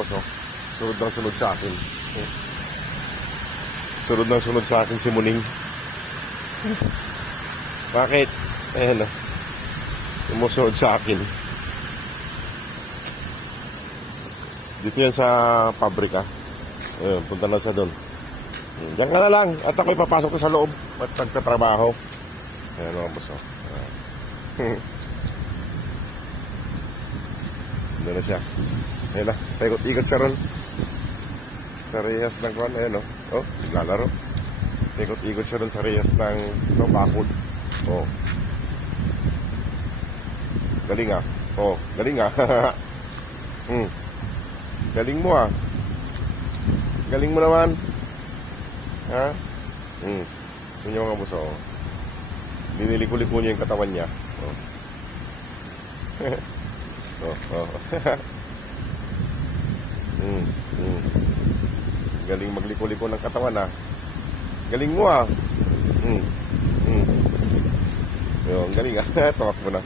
boss, oh. Sunod ng sunod sa akin. Sunod ng sunod sa akin si Muning. Bakit? Ayan, oh. Sumusunod sa akin. Dito yan sa pabrika. Ayun, punta na sa doon. Diyan ka na lang. At ako'y papasok ko sa loob. At nagtatrabaho. Ayan, mga boss, oh. Doon na siya. Ayan na. Ikot-ikot siya ron. Sa rehas ng kwan. Ayan, oh. Oh, lalaro. Ikot-ikot siya ron sa rehas ng bakod. Oh. Galing ah. Oh, galing ah. Galing mo ah. Galing mo naman. Ha? Yun yung mga buso. Oh. Diniliko-liko niya yung katawan niya. Oh. Oh. Galing magliko-liko ng katawan ah. Galing mo ah. Yun, galing ah. Tumakbo na.